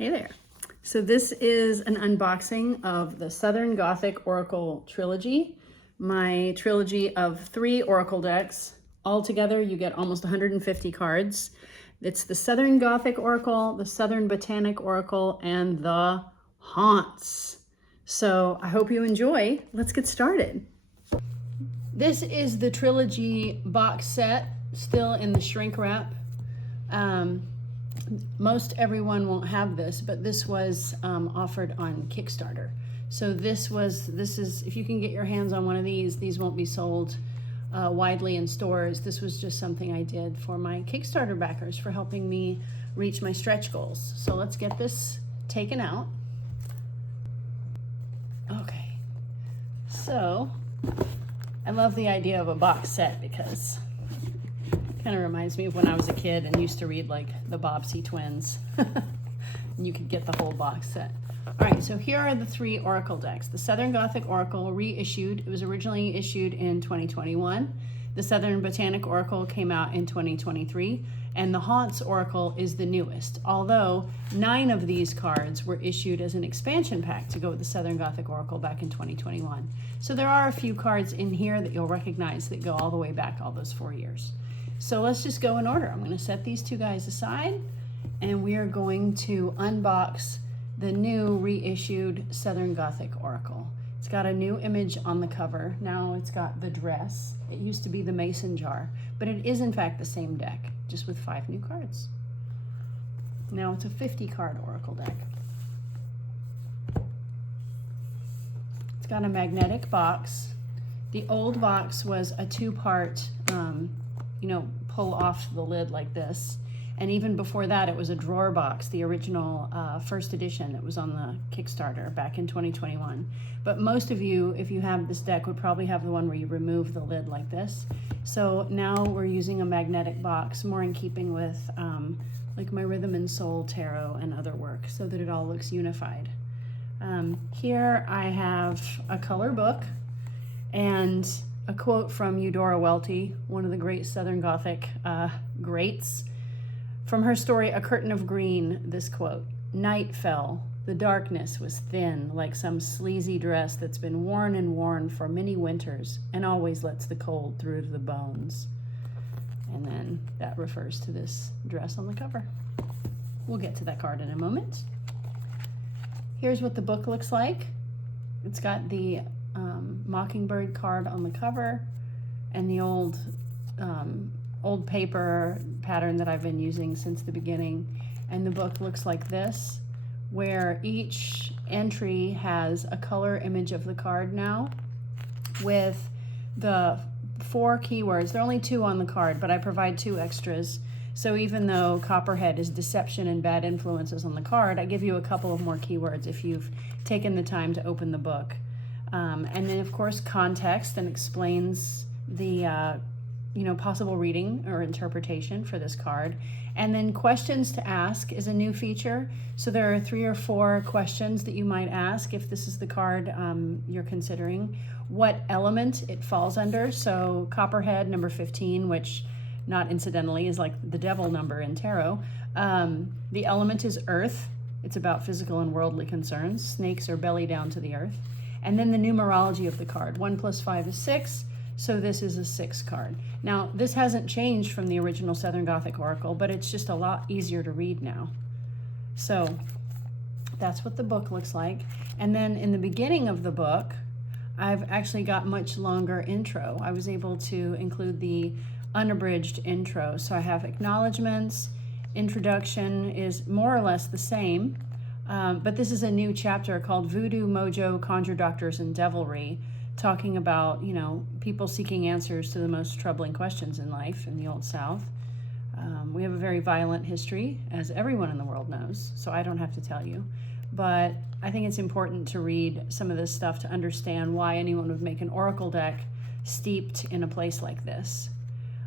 Hey there. So this is an unboxing of the Southern Gothic Oracle Trilogy, my trilogy of 3 Oracle decks. Altogether, you get almost 150 cards. It's the Southern Gothic Oracle, the Southern Botanic Oracle, and the Haunts. So I hope you enjoy. Let's get started. This is the Trilogy box set, still in the shrink wrap. Most everyone won't have this, but this was offered on Kickstarter. So this is, if you can get your hands on one of these won't be sold widely in stores. This was just something I did for my Kickstarter backers for helping me reach my stretch goals. So let's get this taken out. Okay, so I love the idea of a box set because kind of reminds me of when I was a kid and used to read like the Bobbsey twins. You could get the whole box set. All right, so here are the 3 Oracle decks. The Southern Gothic Oracle reissued. It was originally issued in 2021. The Southern Botanic Oracle came out in 2023. And the Haunts Oracle is the newest, although 9 of these cards were issued as an expansion pack to go with the Southern Gothic Oracle back in 2021. So there are a few cards in here that you'll recognize that go all the way back all those 4 years. So let's just go in order. I'm going to set these 2 guys aside, and we are going to unbox the new reissued Southern Gothic Oracle. It's got a new image on the cover. Now it's got the dress. It used to be the mason jar, but it is in fact the same deck, just with 5 new cards. Now it's a 50-card Oracle deck. It's got a magnetic box. The old box was a 2-part pull off the lid like this. And even before that, it was a drawer box, the original first edition that was on the Kickstarter back in 2021. But most of you, if you have this deck, would probably have the one where you remove the lid like this. So now we're using a magnetic box, more in keeping with like my Rhythm and Soul tarot and other work, so that it all looks unified. Here I have a color book and a quote from Eudora Welty, one of the great Southern Gothic greats. From her story, A Curtain of Green, this quote: "Night fell, the darkness was thin, like some sleazy dress that's been worn and worn for many winters and always lets the cold through to the bones." And then that refers to this dress on the cover. We'll get to that card in a moment. Here's what the book looks like. It's got the Mockingbird card on the cover and the old paper pattern that I've been using since the beginning. And the book looks like this, where each entry has a color image of the card now with the 4 keywords. There are only 2 on the card, but I provide 2 extras. So even though Copperhead is deception and bad influences on the card, I give you a couple of more keywords if you've taken the time to open the book. And then of course context, and explains the possible reading or interpretation for this card. And then questions to ask is a new feature. So there are 3 or 4 questions that you might ask if this is the card you're considering. What element it falls under. So Copperhead, number 15, which not incidentally is like the devil number in tarot. The element is earth. It's about physical and worldly concerns. Snakes are belly down to the earth. And then the numerology of the card. 1 + 5 is 6. So this is a 6 card. Now, this hasn't changed from the original Southern Gothic Oracle, but it's just a lot easier to read now. So that's what the book looks like. And then in the beginning of the book, I've actually got much longer intro. I was able to include the unabridged intro. So I have acknowledgments. Introduction is more or less the same, but this is a new chapter called Voodoo, Mojo, Conjure Doctors, and Devilry, talking about, people seeking answers to the most troubling questions in life in the Old South. We have a very violent history, as everyone in the world knows, so I don't have to tell you. But I think it's important to read some of this stuff to understand why anyone would make an oracle deck steeped in a place like this.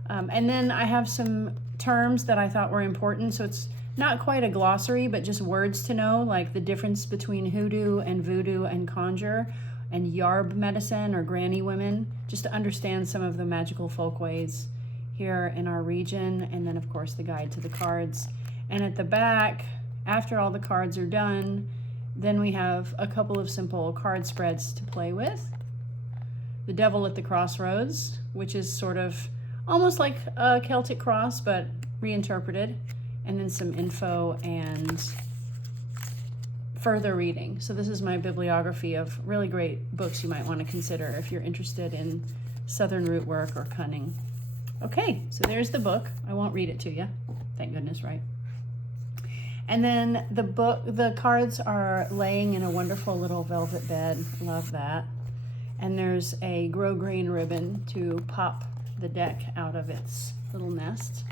And then I have some terms that I thought were important, so it's not quite a glossary, but just words to know, like the difference between hoodoo and voodoo and conjure, and yarb medicine or granny women, just to understand some of the magical folkways here in our region. And then of course the guide to the cards. And at the back After all the cards are done, then we have a couple of simple card spreads to play with. The Devil at the Crossroads, which is sort of almost like a Celtic cross, but reinterpreted. And then some info and further reading. So this is my bibliography of really great books you might want to consider if you're interested in Southern root work or cunning. Okay, so there's the book. I won't read it to you. Thank goodness, right? And then the cards are laying in a wonderful little velvet bed. Love that. And there's a grosgrain ribbon to pop the deck out of its little nest.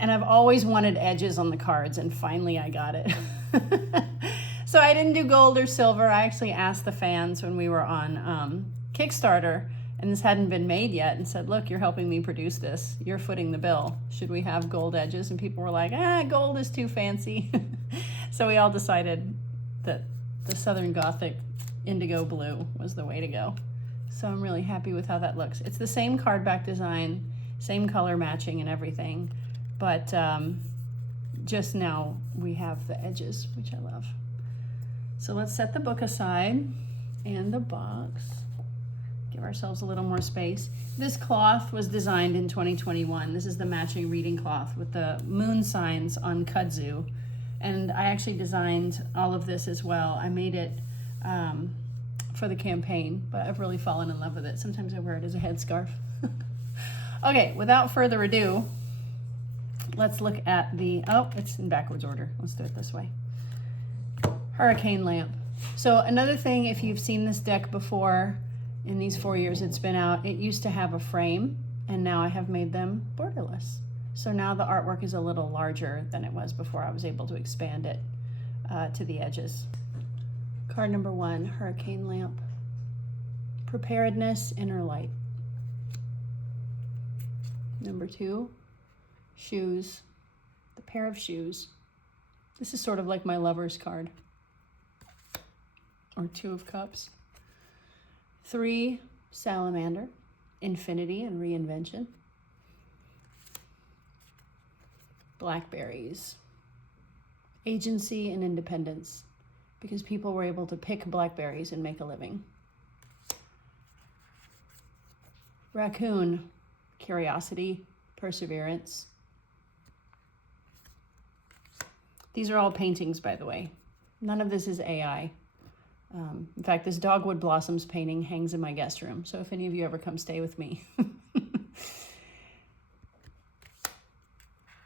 And I've always wanted edges on the cards, and finally I got it. So I didn't do gold or silver. I actually asked the fans when we were on Kickstarter, and this hadn't been made yet, and said, look, you're helping me produce this. You're footing the bill. Should we have gold edges? And people were like, gold is too fancy. So we all decided that the Southern Gothic indigo blue was the way to go. So I'm really happy with how that looks. It's the same card back design, same color matching and everything. But just now we have the edges, which I love. So let's set the book aside and the box. Give ourselves a little more space. This cloth was designed in 2021. This is the matching reading cloth with the moon signs on kudzu. And I actually designed all of this as well. I made it for the campaign, but I've really fallen in love with it. Sometimes I wear it as a headscarf. Okay, without further ado, let's look at it's in backwards order. Let's do it this way. Hurricane Lamp. So another thing, if you've seen this deck before, in these 4 years it's been out, it used to have a frame, and now I have made them borderless. So now the artwork is a little larger than it was before. I was able to expand it to the edges. Card number 1, Hurricane Lamp. Preparedness, Inner Light. Number 2, Shoes, the pair of shoes. This is sort of like my lover's card, or 2 of Cups. 3, Salamander, Infinity and Reinvention. Blackberries, Agency and Independence, because people were able to pick blackberries and make a living. Raccoon, Curiosity, Perseverance. These are all paintings, by the way. None of this is AI. In fact, this Dogwood Blossoms painting hangs in my guest room, so if any of you ever come stay with me.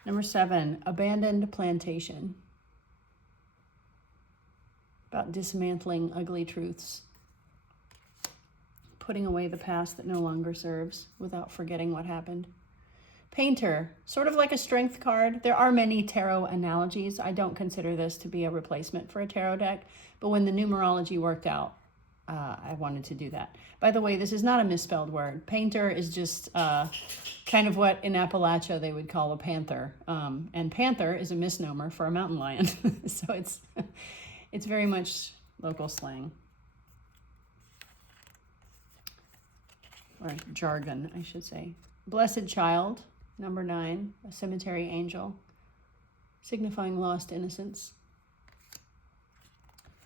Number 7, Abandoned Plantation. About dismantling ugly truths. Putting away the past that no longer serves without forgetting what happened. Painter, sort of like a strength card. There are many tarot analogies. I don't consider this to be a replacement for a tarot deck, but when the numerology worked out, I wanted to do that. By the way, this is not a misspelled word. Painter is just kind of what in Appalachia they would call a panther. And panther is a misnomer for a mountain lion. So it's very much local slang. Or jargon, I should say. Blessed Child, number 9, a cemetery angel, signifying lost innocence.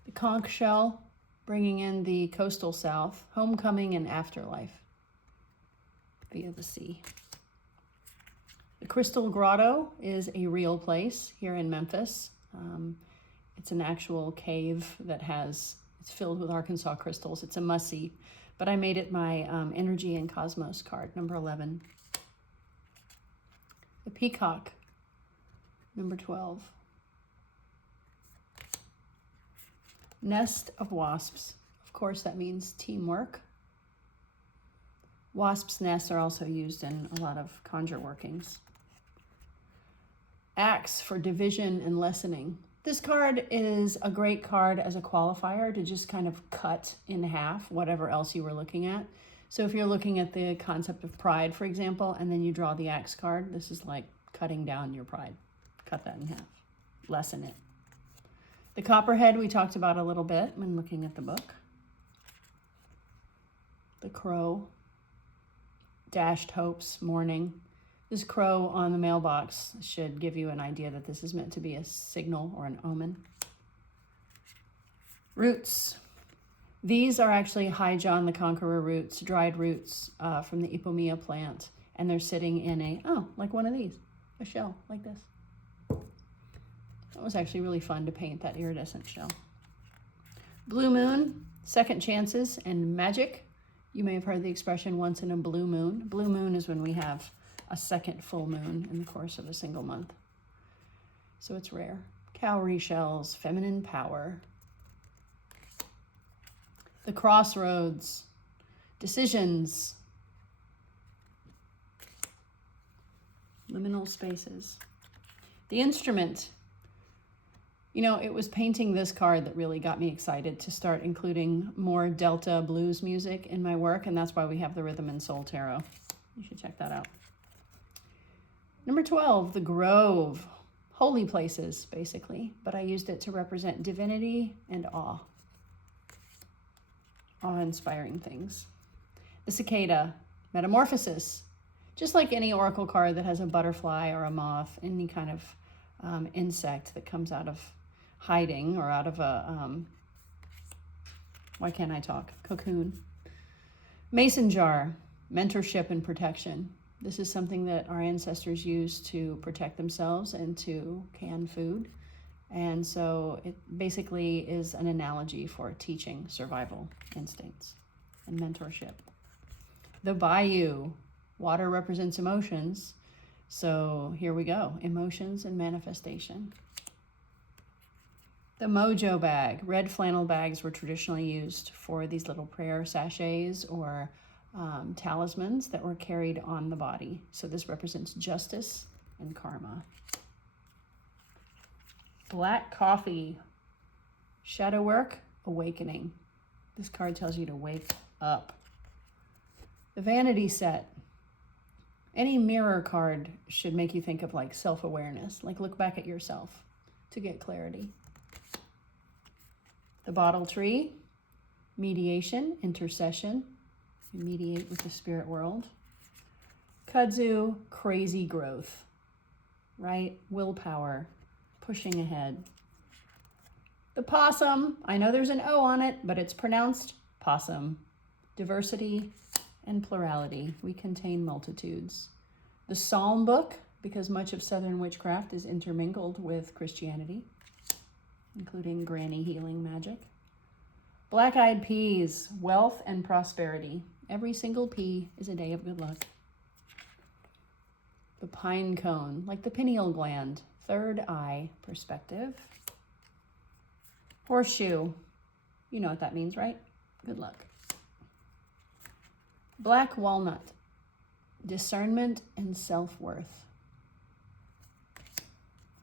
The conch shell, bringing in the coastal south, homecoming and afterlife via the sea. The Crystal Grotto is a real place here in Memphis. It's an actual cave that it's filled with Arkansas crystals. It's a must-see, but I made it my Energy and Cosmos card, number 11. The Peacock, number 12. Nest of Wasps. Of course, that means teamwork. Wasps' nests are also used in a lot of conjure workings. Axe for division and lessening. This card is a great card as a qualifier to just kind of cut in half whatever else you were looking at. So if you're looking at the concept of pride, for example, and then you draw the axe card, this is like cutting down your pride. Cut that in half. Lessen it. The Copperhead we talked about a little bit when looking at the book. The Crow. Dashed hopes, mourning. This crow on the mailbox should give you an idea that this is meant to be a signal or an omen. Roots. These are actually High John the Conqueror roots, dried roots from the Ipomea plant. And they're sitting in like one of these, a shell like this. That was actually really fun to paint, that iridescent shell. Blue moon, second chances, and magic. You may have heard the expression once in a blue moon. Blue moon is when we have a second full moon in the course of a single month. So it's rare. Cowrie shells, feminine power. The crossroads, decisions, liminal spaces. The instrument. You know, it was painting this card that really got me excited to start including more Delta blues music in my work, and that's why we have the Rhythm and Soul Tarot. You should check that out. Number 12, the Grove. Holy places, basically, but I used it to represent divinity and awe. Awe-inspiring things. The Cicada, metamorphosis. Just like any oracle card that has a butterfly or a moth, any kind of insect that comes out of hiding or out of a, why can't I talk? Cocoon. Mason jar, mentorship and protection. This is something that our ancestors used to protect themselves and to can food. And so it basically is an analogy for teaching survival instincts and mentorship. The bayou, water represents emotions. So here we go, emotions and manifestation. The mojo bag, red flannel bags were traditionally used for these little prayer sachets or talismans that were carried on the body. So this represents justice and karma. Black coffee, shadow work, awakening. This card tells you to wake up. The vanity set. Any mirror card should make you think of like self-awareness, like look back at yourself to get clarity. The bottle tree, mediation, intercession. You mediate with the spirit world. Kudzu, crazy growth, right? Willpower, pushing ahead. The possum, I know there's an O on it, but it's pronounced possum. Diversity and plurality. We contain multitudes. The Psalm book, because much of Southern witchcraft is intermingled with Christianity, including granny healing magic. Black-eyed peas, wealth and prosperity. Every single pea is a day of good luck. The pine cone, like the pineal gland, third eye perspective. Horseshoe, you know what that means, right? Good luck. Black walnut, discernment and self-worth.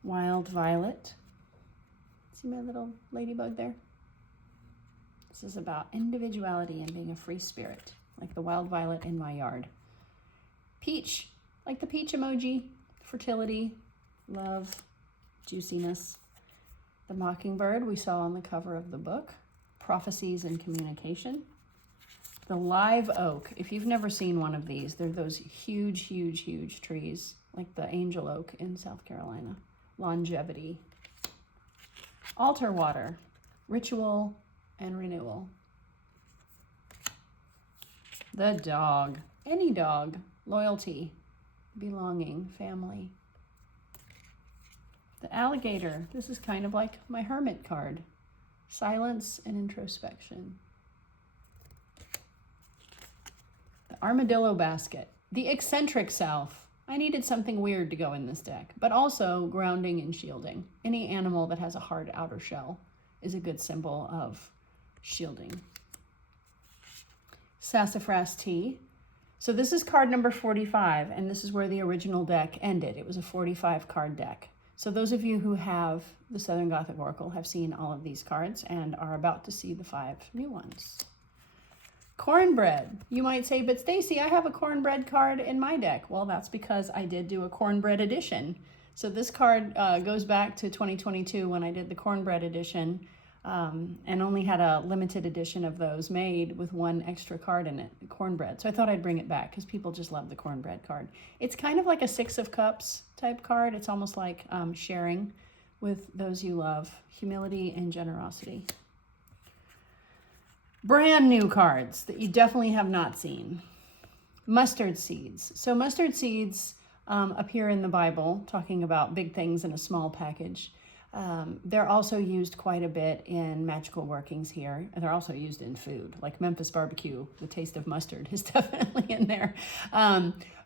Wild violet, see my little ladybug there? This is about individuality and being a free spirit, like the wild violet in my yard. Peach, like the peach emoji, fertility, love, juiciness. The mockingbird we saw on the cover of the book, prophecies and communication. The live oak, if you've never seen one of these, they're those huge, huge, huge trees, like the angel oak in South Carolina. Longevity. Altar water, ritual and renewal. The dog, any dog, loyalty, belonging, family. The alligator, this is kind of like my hermit card. Silence and introspection. The armadillo basket, the eccentric self. I needed something weird to go in this deck, but also grounding and shielding. Any animal that has a hard outer shell is a good symbol of shielding. Sassafras tea. So this is card number 45, and this is where the original deck ended. It was a 45 card deck. So those of you who have the Southern Gothic Oracle have seen all of these cards and are about to see the 5 new ones. Cornbread. You might say, but Stacey, I have a cornbread card in my deck. Well, that's because I did do a cornbread edition. So this card goes back to 2022 when I did the cornbread edition. and only had a limited edition of those made with one extra card in it, cornbread. So I thought I'd bring it back because people just love the cornbread card. It's kind of like a 6 of Cups type card. It's almost like sharing with those you love, humility and generosity. Brand new cards that you definitely have not seen. Mustard seeds. So mustard seeds appear in the Bible, talking about big things in a small package. They're also used quite a bit in magical workings here. And they're also used in food, like Memphis barbecue. The taste of mustard is definitely in there.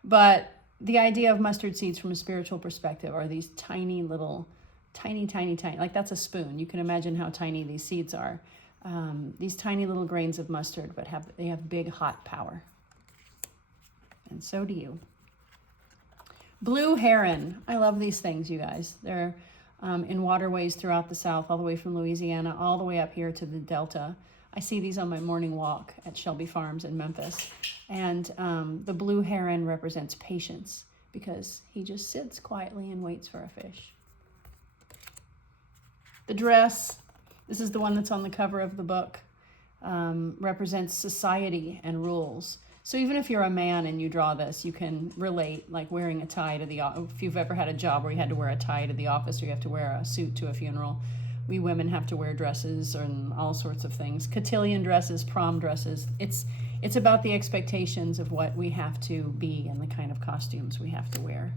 But the idea of mustard seeds from a spiritual perspective are these tiny little, tiny, like that's a spoon. You can imagine how tiny these seeds are. These tiny little grains of mustard, but they have big hot power. And so do you. Blue heron. I love these things, you guys. They're in waterways throughout the South, all the way from Louisiana, all the way up here to the Delta. I see these on my morning walk at Shelby Farms in Memphis. And the blue heron represents patience because he just sits quietly and waits for a fish. The dress, this is the one that's on the cover of the book, represents society and rules. So even if you're a man and you draw this, you can relate, like wearing a tie to the, if you've ever had a job where you had to wear a tie to the office or you have to wear a suit to a funeral. We women have to wear dresses and all sorts of things. Cotillion dresses, prom dresses. It's about the expectations of what we have to be and the kind of costumes we have to wear.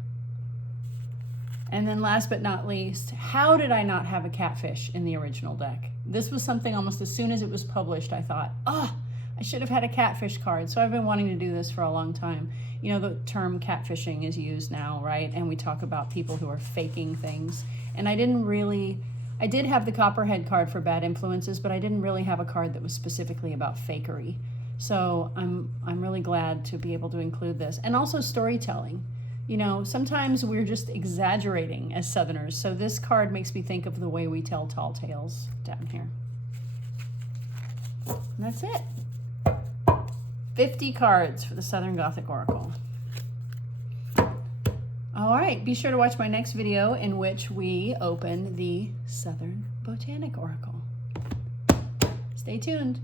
And then last but not least, how did I not have a catfish in the original deck? This was something almost as soon as it was published, I thought, I should have had a catfish card. So I've been wanting to do this for a long time. You know, the term catfishing is used now, right? And we talk about people who are faking things. And I did have the Copperhead card for bad influences, but I didn't really have a card that was specifically about fakery. So I'm really glad to be able to include this. And also storytelling. You know, sometimes we're just exaggerating as Southerners. So this card makes me think of the way we tell tall tales down here. And that's it. 50 cards for the Southern Gothic Oracle. All right, be sure to watch my next video in which we open the Southern Botanic Oracle. Stay tuned.